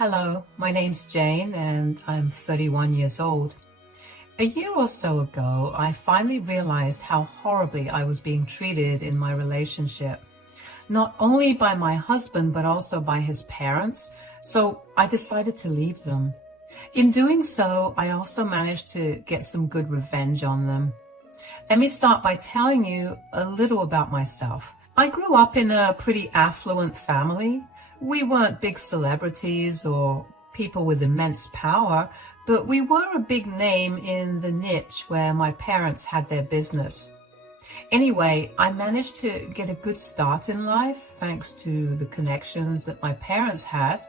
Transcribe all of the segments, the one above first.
Hello, my name's Jane and I'm 31 years old. A year or so ago, I finally realized how horribly I was being treated in my relationship, not only by my husband, but also by his parents, so I decided to leave them. In doing so, I also managed to get some good revenge on them. Let me start by telling you a little about myself. I grew up in a pretty affluent family. We weren't big celebrities or people with immense power, but we were a big name in the niche where my parents had their business. Anyway, I managed to get a good start in life thanks to the connections that my parents had.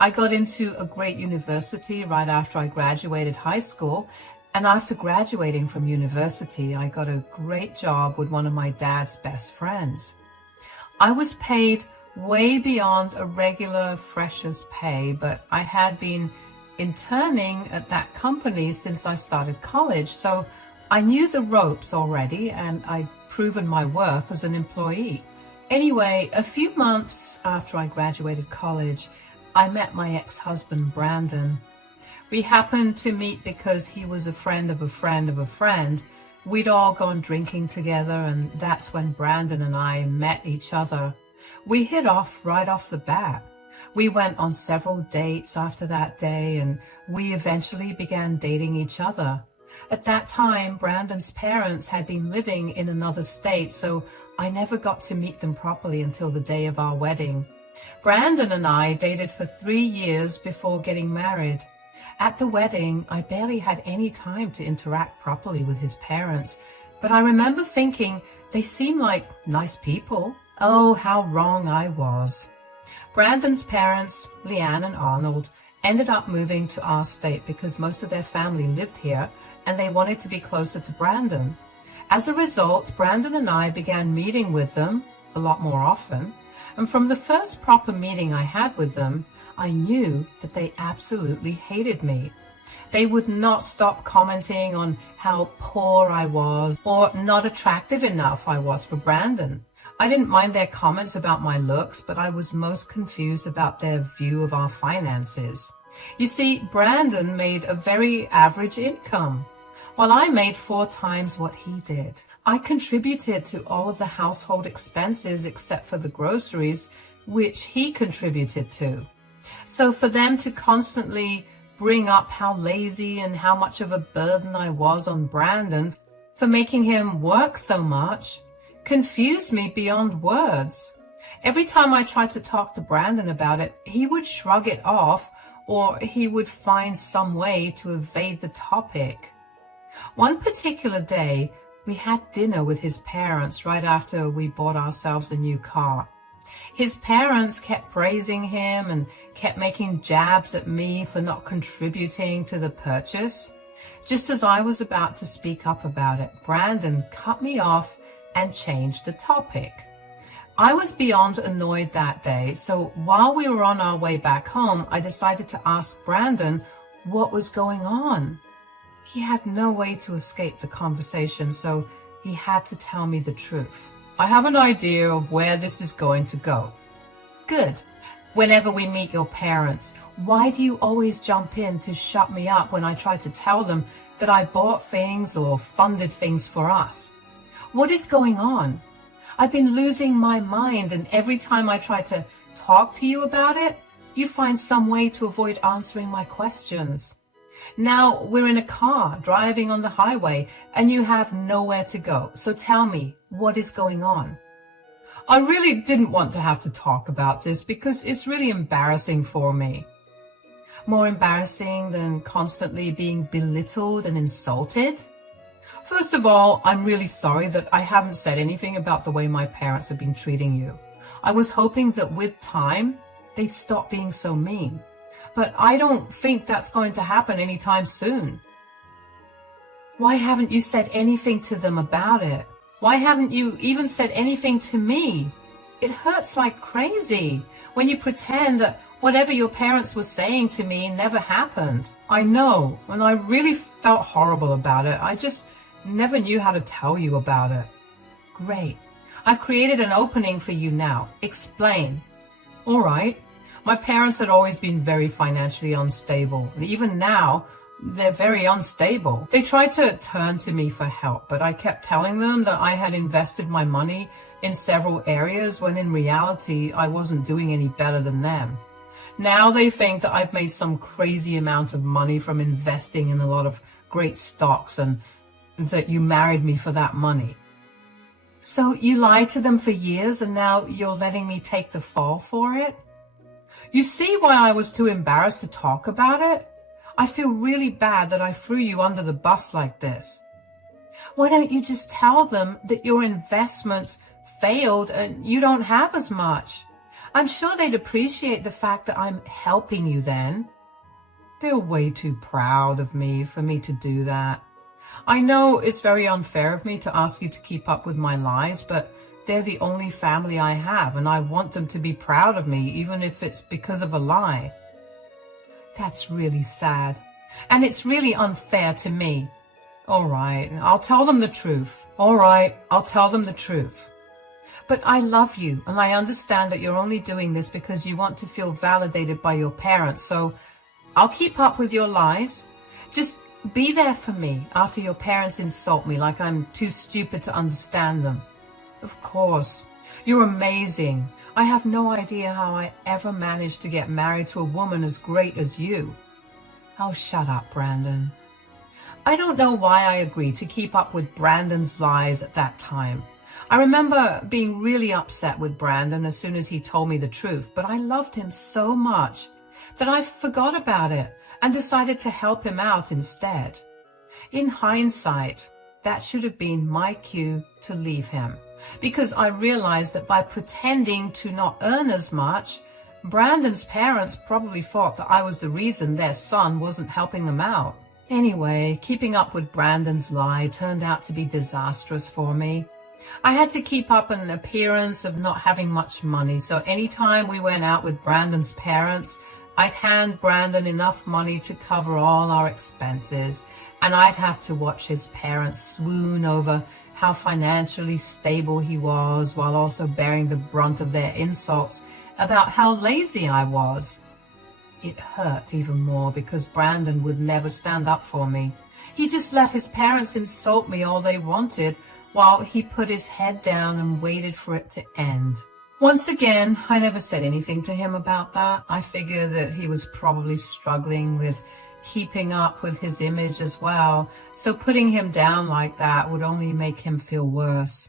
I got into a great university right after I graduated high school, and after graduating from university, I got a great job with one of my dad's best friends. I was paid way beyond a regular fresher's pay, but I had been interning at that company since I started college, so I knew the ropes already and I'd proven my worth as an employee. Anyway, a few months after I graduated college, I met my ex-husband, Brandon. We happened to meet because he was a friend of a friend of a friend. We'd all gone drinking together, and that's when Brandon and I met each other. We hit off right off the bat. We went on several dates after that day, and we eventually began dating each other. At that time, Brandon's parents had been living in another state, so I never got to meet them properly until the day of our wedding. Brandon and I dated for 3 years before getting married. At the wedding, I barely had any time to interact properly with his parents, but I remember thinking they seemed like nice people. Oh, how wrong I was. Brandon's parents, Leanne and Arnold, ended up moving to our state because most of their family lived here and they wanted to be closer to Brandon. As a result, Brandon and I began meeting with them a lot more often, and from the first proper meeting I had with them, I knew that they absolutely hated me. They would not stop commenting on how poor I was or not attractive enough I was for Brandon. I didn't mind their comments about my looks, but I was most confused about their view of our finances. You see, Brandon made a very average income, while I made 4 times what he did. I contributed to all of the household expenses except for the groceries, which he contributed to. So for them to constantly bring up how lazy and how much of a burden I was on Brandon for making him work so much confused me beyond words. Every time I tried to talk to Brandon about it, he would shrug it off or he would find some way to evade the topic. One particular day, we had dinner with his parents right after we bought ourselves a new car. His parents kept praising him and kept making jabs at me for not contributing to the purchase. Just as I was about to speak up about it, Brandon cut me off and changed the topic. I was beyond annoyed that day, so while we were on our way back home, I decided to ask Brandon what was going on. He had no way to escape the conversation, so he had to tell me the truth. I have an idea of where this is going to go. Good. Whenever we meet your parents, why do you always jump in to shut me up when I try to tell them that I bought things or funded things for us? What is going on? I've been losing my mind, and every time I try to talk to you about it, you find some way to avoid answering my questions. Now we're in a car driving on the highway and you have nowhere to go. So tell me, what is going on? I really didn't want to have to talk about this because it's really embarrassing for me. More embarrassing than constantly being belittled and insulted? First of all, I'm really sorry that I haven't said anything about the way my parents have been treating you. I was hoping that with time, they'd stop being so mean. But I don't think that's going to happen anytime soon. Why haven't you said anything to them about it? Why haven't you even said anything to me? It hurts like crazy when you pretend that whatever your parents were saying to me never happened. I know, and I really felt horrible about it. I just never knew how to tell you about it. Great. I've created an opening for you now. Explain. All right. My parents had always been very financially unstable, and even now, they're very unstable. They tried to turn to me for help, but I kept telling them that I had invested my money in several areas when in reality, I wasn't doing any better than them. Now they think that I've made some crazy amount of money from investing in a lot of great stocks and that you married me for that money. So you lied to them for years and now you're letting me take the fall for it? You see why I was too embarrassed to talk about it? I feel really bad that I threw you under the bus like this. Why don't you just tell them that your investments failed and you don't have as much? I'm sure they'd appreciate the fact that I'm helping you then. They're way too proud of me for me to do that. I know it's very unfair of me to ask you to keep up with my lies, but they're the only family I have, and I want them to be proud of me, even if it's because of a lie. That's really sad, and it's really unfair to me. All right, I'll tell them the truth. All right, I'll tell them the truth. But I love you, and I understand that you're only doing this because you want to feel validated by your parents, so I'll keep up with your lies. Just be there for me after your parents insult me like I'm too stupid to understand them. Of course. You're amazing. I have no idea how I ever managed to get married to a woman as great as you. Oh, shut up, Brandon. I don't know why I agreed to keep up with Brandon's lies at that time. I remember being really upset with Brandon as soon as he told me the truth, but I loved him so much that I forgot about it and decided to help him out instead. In hindsight, that should have been my cue to leave him, because I realized that by pretending to not earn as much, Brandon's parents probably thought that I was the reason their son wasn't helping them out. Anyway, keeping up with Brandon's lie turned out to be disastrous for me. I had to keep up an appearance of not having much money, so anytime we went out with Brandon's parents, I'd hand Brandon enough money to cover all our expenses, and I'd have to watch his parents swoon over how financially stable he was while also bearing the brunt of their insults about how lazy I was. It hurt even more because Brandon would never stand up for me. He just let his parents insult me all they wanted while he put his head down and waited for it to end. Once again, I never said anything to him about that. I figured that he was probably struggling with keeping up with his image as well, so putting him down like that would only make him feel worse.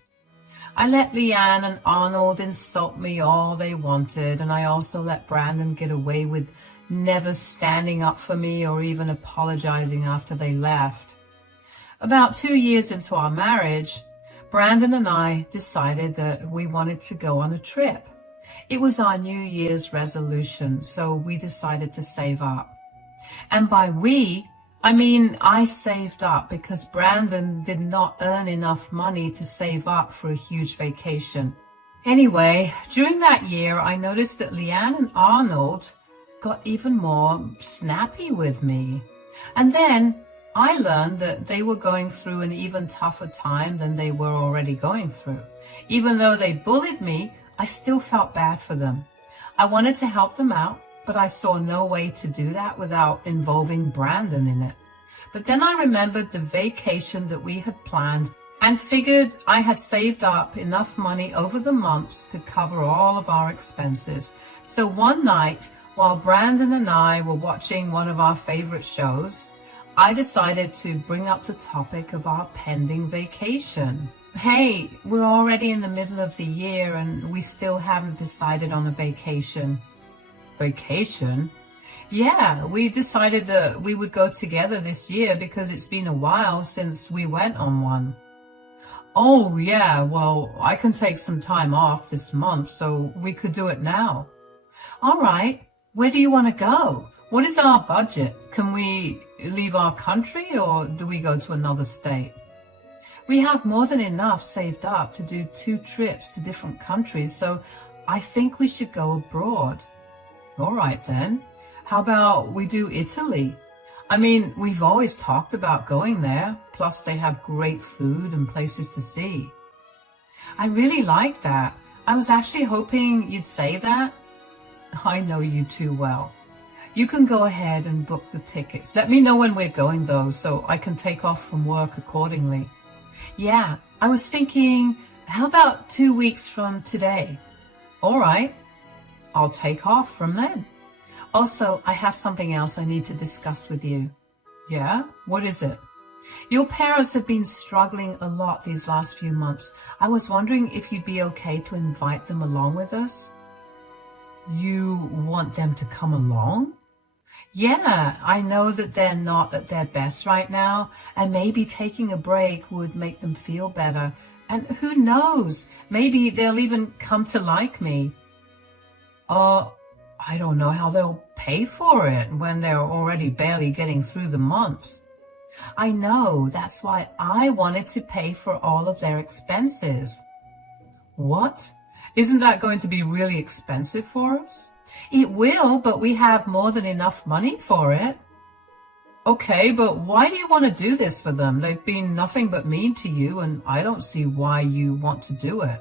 I let Leanne and Arnold insult me all they wanted, and I also let Brandon get away with never standing up for me or even apologizing after they left. About 2 years into our marriage, Brandon and I decided that we wanted to go on a trip. It was our New Year's resolution, so we decided to save up. And by we, I mean I saved up because Brandon did not earn enough money to save up for a huge vacation. Anyway, during that year, I noticed that Leanne and Arnold got even more snappy with me. And then I learned that they were going through an even tougher time than they were already going through. Even though they bullied me, I still felt bad for them. I wanted to help them out, but I saw no way to do that without involving Brandon in it. But then I remembered the vacation that we had planned and figured I had saved up enough money over the months to cover all of our expenses. So one night, while Brandon and I were watching one of our favorite shows, I decided to bring up the topic of our pending vacation. Hey, we're already in the middle of the year and we still haven't decided on a vacation. Vacation? Yeah, we decided that we would go together this year because it's been a while since we went on one. Oh yeah, well, I can take some time off this month, so we could do it now. All right, where do you want to go? What is our budget? Can we leave our country or do we go to another state? We have more than enough saved up to do 2 trips to different countries, so I think we should go abroad. All right then. How about we do Italy? I mean, we've always talked about going there, plus they have great food and places to see. I really like that. I was actually hoping you'd say that. I know you too well. You can go ahead and book the tickets. Let me know when we're going though, so I can take off from work accordingly. Yeah, I was thinking, how about 2 weeks from today? All right, I'll take off from then. Also, I have something else I need to discuss with you. Yeah? What is it? Your parents have been struggling a lot these last few months. I was wondering if you'd be okay to invite them along with us. You want them to come along? Yeah, I know that they're not at their best right now, and maybe taking a break would make them feel better. And who knows, maybe they'll even come to like me. I don't know how they'll pay for it when they're already barely getting through the months. I know, that's why I wanted to pay for all of their expenses. What? Isn't that going to be really expensive for us? It will, but we have more than enough money for it. Okay, but why do you want to do this for them? They've been nothing but mean to you, and I don't see why you want to do it.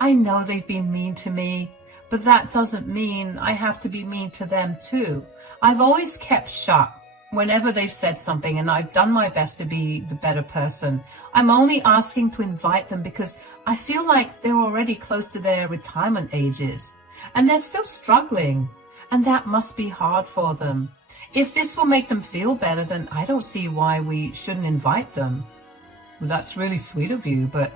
I know they've been mean to me, but that doesn't mean I have to be mean to them too. I've always kept shut whenever they've said something, and I've done my best to be the better person. I'm only asking to invite them because I feel like they're already close to their retirement ages, and they're still struggling, and that must be hard for them. If this will make them feel better, then I don't see why we shouldn't invite them. Well, that's really sweet of you, but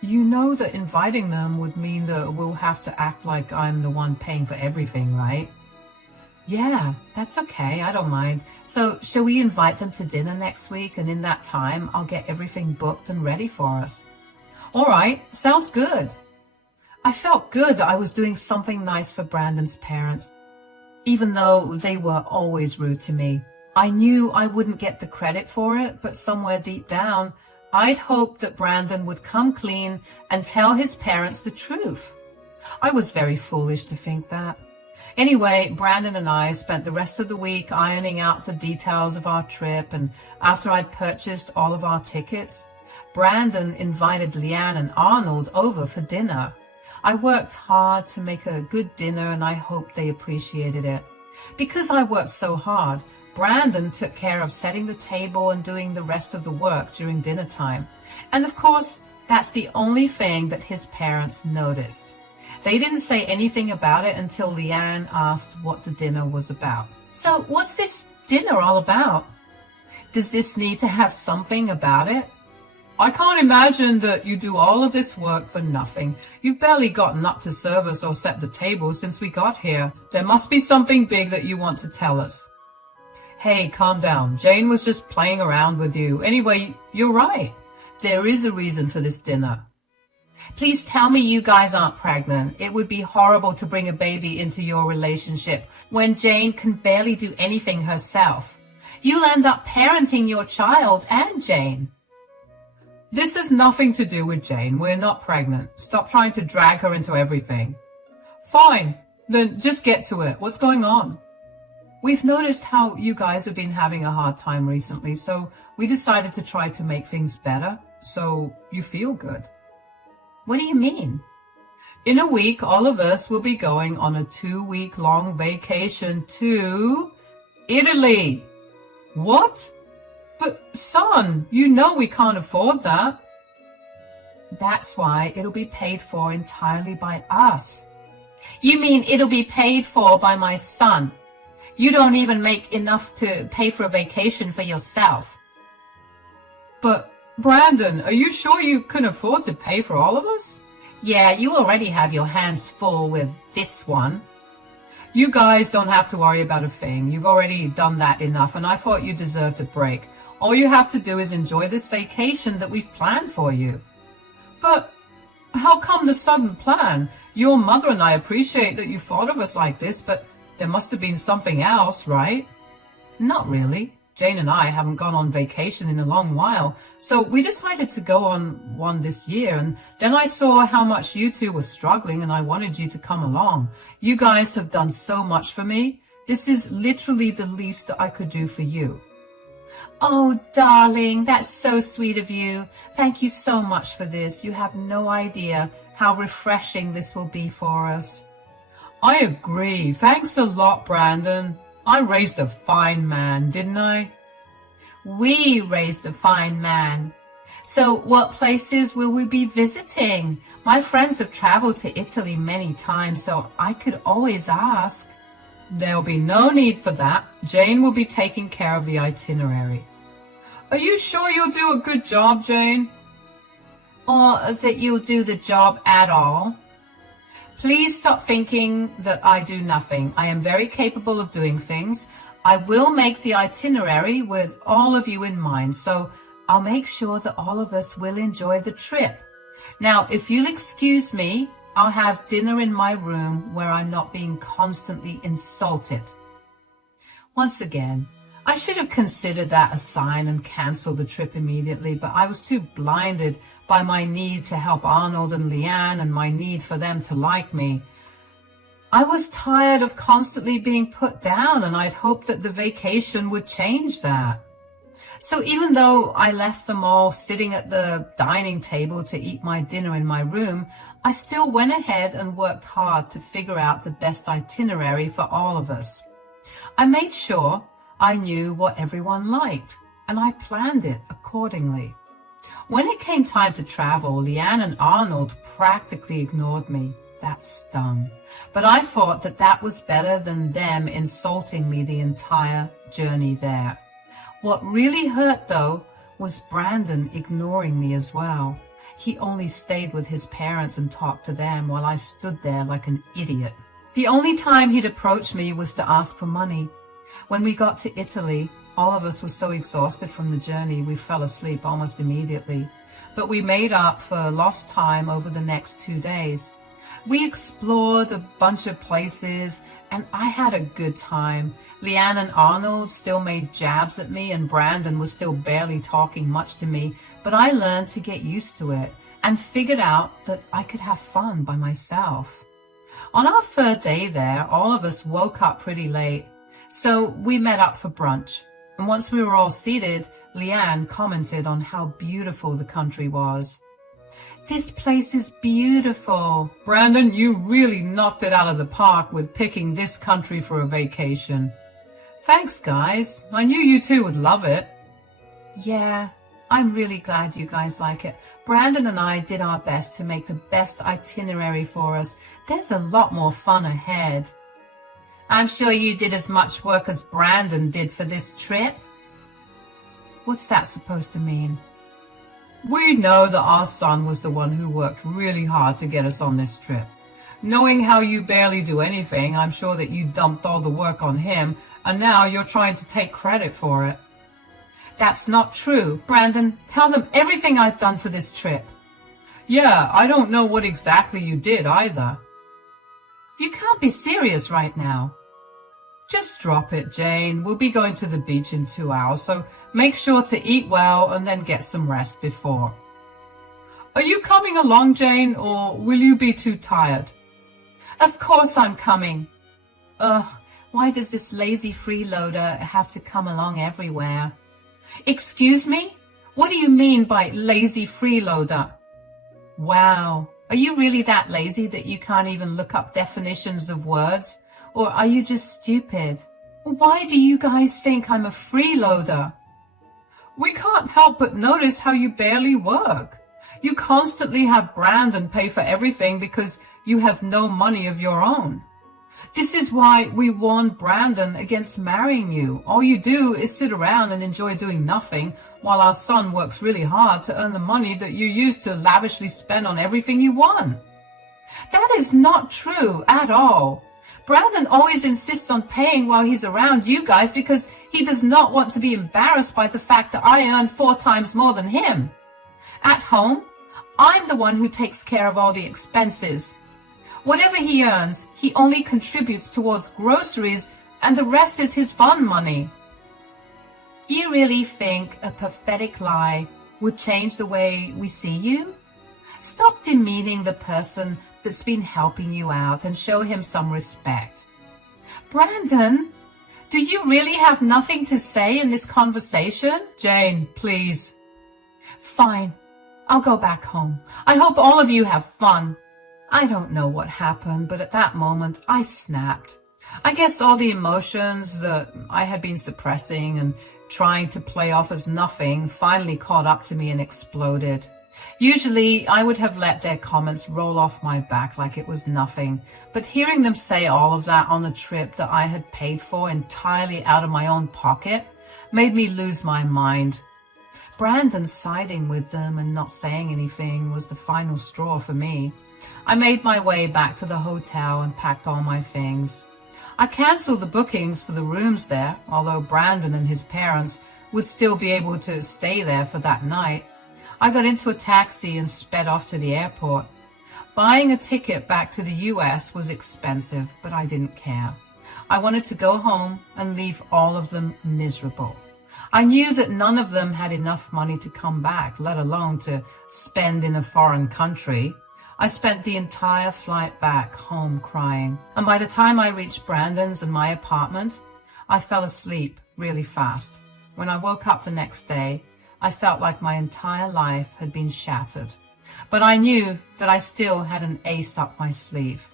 you know that inviting them would mean that we'll have to act like I'm the one paying for everything, right? Yeah, that's okay. I don't mind. So, shall we invite them to dinner next week, and in that time, I'll get everything booked and ready for us? All right, sounds good. I felt good that I was doing something nice for Brandon's parents, even though they were always rude to me. I knew I wouldn't get the credit for it, but somewhere deep down, I'd hoped that Brandon would come clean and tell his parents the truth. I was very foolish to think that. Anyway, Brandon and I spent the rest of the week ironing out the details of our trip, and after I'd purchased all of our tickets, Brandon invited Leanne and Arnold over for dinner. I worked hard to make a good dinner, and I hoped they appreciated it. Because I worked so hard, Brandon took care of setting the table and doing the rest of the work during dinner time. And of course, that's the only thing that his parents noticed. They didn't say anything about it until Leanne asked what the dinner was about. So what's this dinner all about? Does this need to have something about it? I can't imagine that you do all of this work for nothing. You've barely gotten up to serve us or set the table since we got here. There must be something big that you want to tell us. Hey, calm down. Jane was just playing around with you. Anyway, you're right. There is a reason for this dinner. Please tell me you guys aren't pregnant. It would be horrible to bring a baby into your relationship when Jane can barely do anything herself. You'll end up parenting your child and Jane. This has nothing to do with Jane. We're not pregnant. Stop trying to drag her into everything. Fine, then just get to it. What's going on? We've noticed how you guys have been having a hard time recently, so we decided to try to make things better, so you feel good. What do you mean? In a week, all of us will be going on a 2-week-long vacation to Italy. What? But son, you know we can't afford that. That's why it'll be paid for entirely by us. You mean it'll be paid for by my son? You don't even make enough to pay for a vacation for yourself. But Brandon, are you sure you can afford to pay for all of us? Yeah, you already have your hands full with this one. You guys don't have to worry about a thing. You've already done that enough, and I thought you deserved a break. All you have to do is enjoy this vacation that we've planned for you. But how come the sudden plan? Your mother and I appreciate that you thought of us like this, but there must have been something else, right? Not really. Jane and I haven't gone on vacation in a long while, so we decided to go on one this year, and then I saw how much you two were struggling, and I wanted you to come along. You guys have done so much for me. This is literally the least that I could do for you. Oh, darling, that's so sweet of you. Thank you so much for this. You have no idea how refreshing this will be for us. I agree. Thanks a lot, Brandon. I raised a fine man, didn't I? We raised a fine man. So what places will we be visiting? My friends have traveled to Italy many times, so I could always ask. There'll be no need for that. Jane will be taking care of the itinerary. Are you sure you'll do a good job, Jane? Or that you'll do the job at all? Please stop thinking that I do nothing. I am very capable of doing things. I will make the itinerary with all of you in mind, so I'll make sure that all of us will enjoy the trip. Now, if you'll excuse me, I'll have dinner in my room where I'm not being constantly insulted. Once again, I should have considered that a sign and canceled the trip immediately, but I was too blinded by my need to help Arnold and Leanne and my need for them to like me. I was tired of constantly being put down, and I'd hoped that the vacation would change that. So even though I left them all sitting at the dining table to eat my dinner in my room, I still went ahead and worked hard to figure out the best itinerary for all of us. I made sure I knew what everyone liked, and I planned it accordingly. When it came time to travel, Leanne and Arnold practically ignored me. That stung. But I thought that that was better than them insulting me the entire journey there. What really hurt, though, was Brandon ignoring me as well. He only stayed with his parents and talked to them while I stood there like an idiot. The only time he'd approach me was to ask for money. When we got to Italy, all of us were so exhausted from the journey we fell asleep almost immediately. But we made up for lost time over the next 2 days. We explored a bunch of places, and I had a good time. Leanne and Arnold still made jabs at me, and Brandon was still barely talking much to me, but I learned to get used to it and figured out that I could have fun by myself. On our third day there, all of us woke up pretty late, so we met up for brunch. And once we were all seated, Leanne commented on how beautiful the country was. This place is beautiful. Brandon, you really knocked it out of the park with picking this country for a vacation. Thanks, guys. I knew you two would love it. Yeah, I'm really glad you guys like it. Brandon and I did our best to make the best itinerary for us. There's a lot more fun ahead. I'm sure you did as much work as Brandon did for this trip. What's that supposed to mean? We know that our son was the one who worked really hard to get us on this trip. Knowing how you barely do anything, I'm sure that you dumped all the work on him, and now you're trying to take credit for it. That's not true. Brandon, tell them everything I've done for this trip. Yeah, I don't know what exactly you did either. You can't be serious right now. Just drop it, Jane. We'll be going to the beach in 2 hours, so make sure to eat well and then get some rest before. Are you coming along, Jane, or will you be too tired? Of course I'm coming. Ugh, why does this lazy freeloader have to come along everywhere? Excuse me? What do you mean by lazy freeloader? Wow, are you really that lazy that you can't even look up definitions of words? Or are you just stupid? Why do you guys think I'm a freeloader? We can't help but notice how you barely work. You constantly have Brandon pay for everything because you have no money of your own. This is why we warned Brandon against marrying you. All you do is sit around and enjoy doing nothing while our son works really hard to earn the money that you use to lavishly spend on everything you want. That is not true at all. Brandon always insists on paying while he's around you guys because he does not want to be embarrassed by the fact that I earn 4 times more than him. At home, I'm the one who takes care of all the expenses. Whatever he earns, he only contributes towards groceries, and the rest is his fun money. You really think a pathetic lie would change the way we see you? Stop demeaning the person that's been helping you out and show him some respect. Brandon, do you really have nothing to say in this conversation? Jane, please. Fine, I'll go back home. I hope all of you have fun. I don't know what happened, but at that moment I snapped. I guess all the emotions that I had been suppressing and trying to play off as nothing finally caught up to me and exploded. Usually I would have let their comments roll off my back like it was nothing, but hearing them say all of that on a trip that I had paid for entirely out of my own pocket made me lose my mind. Brandon siding with them and not saying anything was the final straw for me. I made my way back to the hotel and packed all my things. I canceled the bookings for the rooms there, although Brandon and his parents would still be able to stay there for that night. I got into a taxi and sped off to the airport. Buying a ticket back to the US was expensive, but I didn't care. I wanted to go home and leave all of them miserable. I knew that none of them had enough money to come back, let alone to spend in a foreign country. I spent the entire flight back home crying, and by the time I reached Brandon's and my apartment, I fell asleep really fast. When I woke up the next day, I felt like my entire life had been shattered, but I knew that I still had an ace up my sleeve.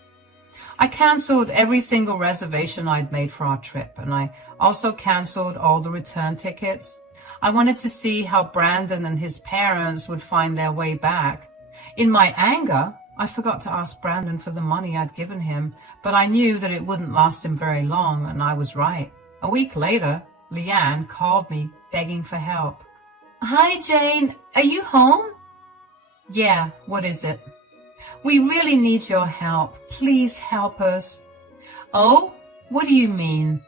I canceled every single reservation I'd made for our trip, and I also canceled all the return tickets. I wanted to see how Brandon and his parents would find their way back. In my anger, I forgot to ask Brandon for the money I'd given him, but I knew that it wouldn't last him very long, and I was right. A week later, Leanne called me begging for help. "Hi, Jane. Are you home?" "Yeah, what is it?" "We really need your help. Please help us." "Oh, what do you mean?"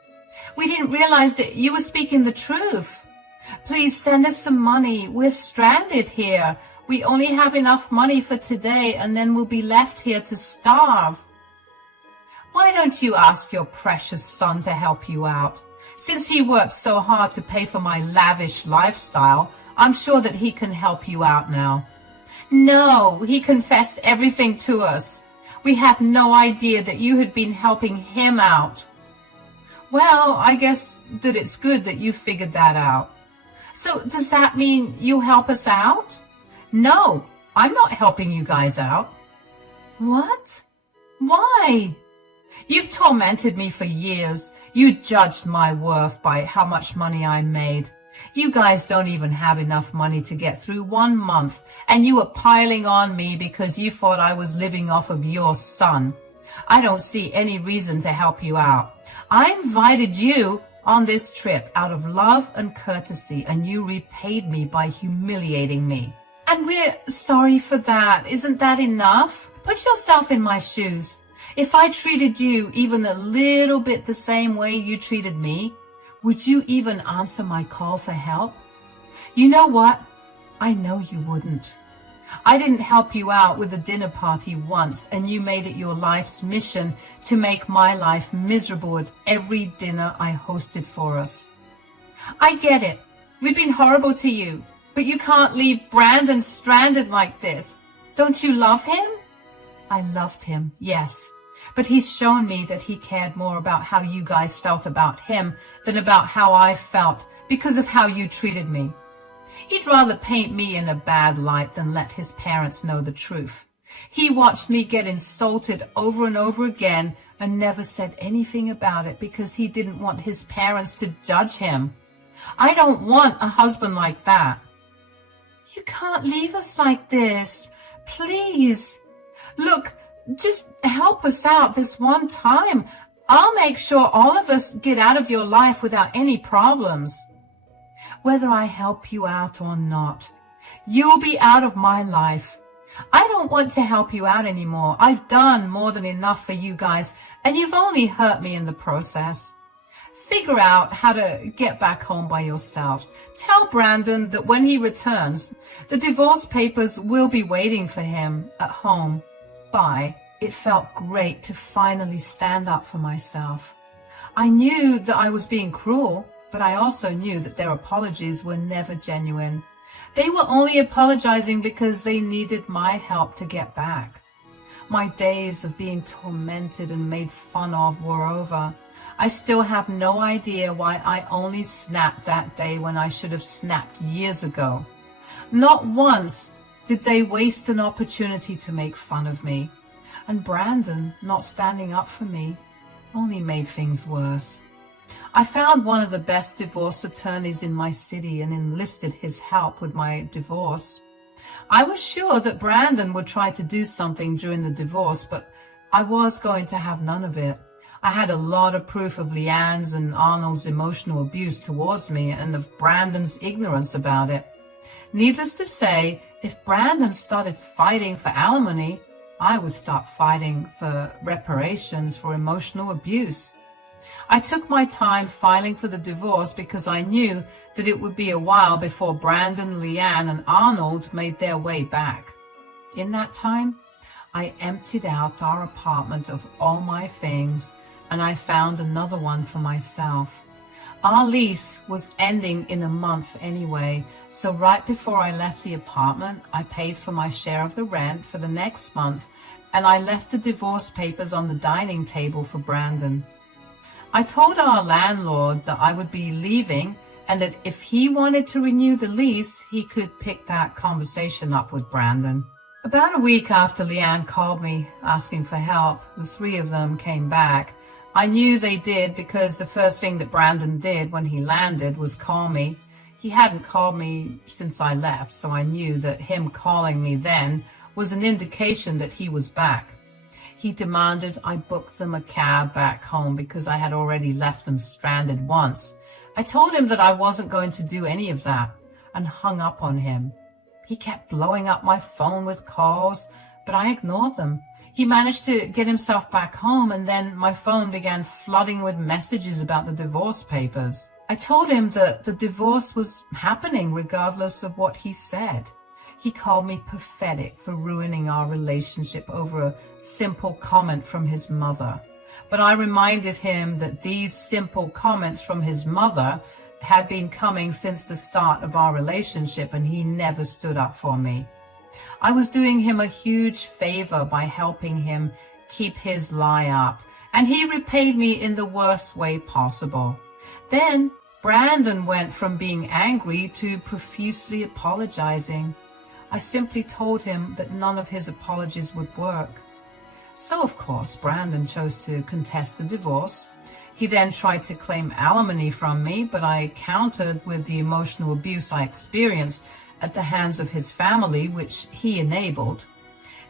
"We didn't realize that you were speaking the truth. Please send us some money. We're stranded here. We only have enough money for today, and then we'll be left here to starve." "Why don't you ask your precious son to help you out? Since he worked so hard to pay for my lavish lifestyle, I'm sure that he can help you out now." "No, he confessed everything to us. We had no idea that you had been helping him out." "Well, I guess that it's good that you figured that out." "So does that mean you'll help us out?" "No, I'm not helping you guys out." "What? Why?" "You've tormented me for years. You judged my worth by how much money I made. You guys don't even have enough money to get through 1 month, and you were piling on me because you thought I was living off of your son. I don't see any reason to help you out. I invited you on this trip out of love and courtesy, and you repaid me by humiliating me. And we're sorry for that. Isn't that enough? Put yourself in my shoes. If I treated you even a little bit the same way you treated me, would you even answer my call for help? You know what? I know you wouldn't. I didn't help you out with the dinner party once, and you made it your life's mission to make my life miserable at every dinner I hosted for us. I get it. We've been horrible to you, but you can't leave Brandon stranded like this. Don't you love him? I loved him, yes. But he's shown me that he cared more about how you guys felt about him than about how I felt because of how you treated me. He'd rather paint me in a bad light than let his parents know the truth. He watched me get insulted over and over again and never said anything about it because he didn't want his parents to judge him. I don't want a husband like that. You can't leave us like this. Please. Look, just help us out this one time. I'll make sure all of us get out of your life without any problems. Whether I help you out or not, you'll be out of my life. I don't want to help you out anymore. I've done more than enough for you guys, and you've only hurt me in the process. Figure out how to get back home by yourselves. Tell Brandon that when he returns, the divorce papers will be waiting for him at home. Bye. It felt great to finally stand up for myself. I knew that I was being cruel, but I also knew that their apologies were never genuine. They were only apologizing because they needed my help to get back. My days of being tormented and made fun of were over. I still have no idea why I only snapped that day when I should have snapped years ago. Not once did they waste an opportunity to make fun of me. and Brandon not standing up for me only made things worse. I found one of the best divorce attorneys in my city and enlisted his help with my divorce. I was sure that Brandon would try to do something during the divorce, but I was going to have none of it. I had a lot of proof of Leanne's and Arnold's emotional abuse towards me and of Brandon's ignorance about it. Needless to say, if Brandon started fighting for alimony, I would start fighting for reparations for emotional abuse. I took my time filing for the divorce because I knew that it would be a while before Brandon, Leanne, and Arnold made their way back. In that time, I emptied out our apartment of all my things, and I found another one for myself. Our lease was ending in a month anyway, so right before I left the apartment, I paid for my share of the rent for the next month, and I left the divorce papers on the dining table for Brandon. I told our landlord that I would be leaving and that if he wanted to renew the lease, he could pick that conversation up with Brandon. About a week after Leanne called me asking for help, the three of them came back. I knew they did because the first thing that Brandon did when he landed was call me. He hadn't called me since I left, so I knew that him calling me then was an indication that he was back. He demanded I book them a cab back home because I had already left them stranded once. I told him that I wasn't going to do any of that and hung up on him. He kept blowing up my phone with calls, but I ignored them. He managed to get himself back home, and then my phone began flooding with messages about the divorce papers. I told him that the divorce was happening regardless of what he said. He called me pathetic for ruining our relationship over a simple comment from his mother. But I reminded him that these simple comments from his mother had been coming since the start of our relationship, and he never stood up for me. I was doing him a huge favor by helping him keep his lie up, and he repaid me in the worst way possible. Then Brandon went from being angry to profusely apologizing. I simply told him that none of his apologies would work. So, of course, Brandon chose to contest the divorce. He then tried to claim alimony from me, but I countered with the emotional abuse I experienced at the hands of his family, which he enabled.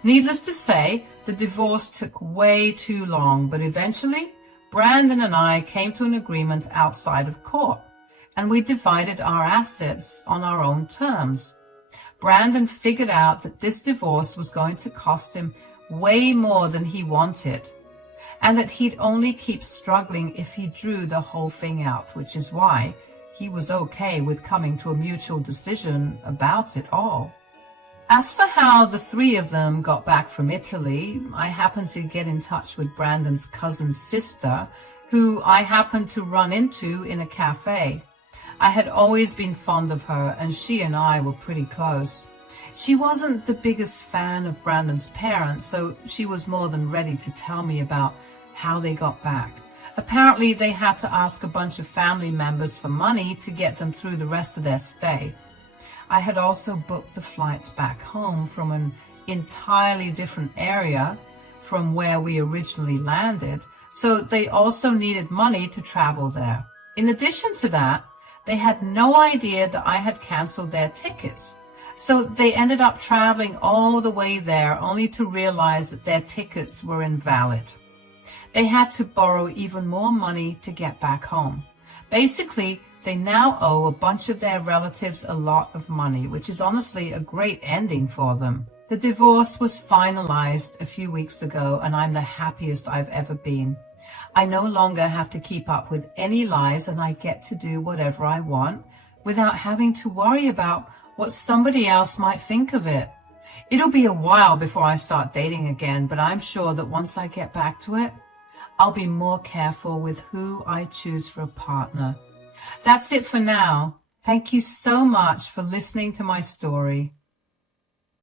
Needless to say, the divorce took way too long, but eventually Brandon and I came to an agreement outside of court, and we divided our assets on our own terms. Brandon figured out that this divorce was going to cost him way more than he wanted, and that he'd only keep struggling if he drew the whole thing out, which is why he was okay with coming to a mutual decision about it all. As for how the three of them got back from Italy, I happened to get in touch with Brandon's cousin's sister, who I happened to run into in a cafe. I had always been fond of her, and she and I were pretty close. She wasn't the biggest fan of Brandon's parents, so she was more than ready to tell me about how they got back. Apparently, they had to ask a bunch of family members for money to get them through the rest of their stay. I had also booked the flights back home from an entirely different area from where we originally landed, so they also needed money to travel there. In addition to that, they had no idea that I had canceled their tickets. So they ended up traveling all the way there only to realize that their tickets were invalid. They had to borrow even more money to get back home. Basically, they now owe a bunch of their relatives a lot of money, which is honestly a great ending for them. The divorce was finalized a few weeks ago, and I'm the happiest I've ever been. I no longer have to keep up with any lies, and I get to do whatever I want without having to worry about what somebody else might think of it. It'll be a while before I start dating again, but I'm sure that once I get back to it, I'll be more careful with who I choose for a partner. That's it for now. Thank you so much for listening to my story.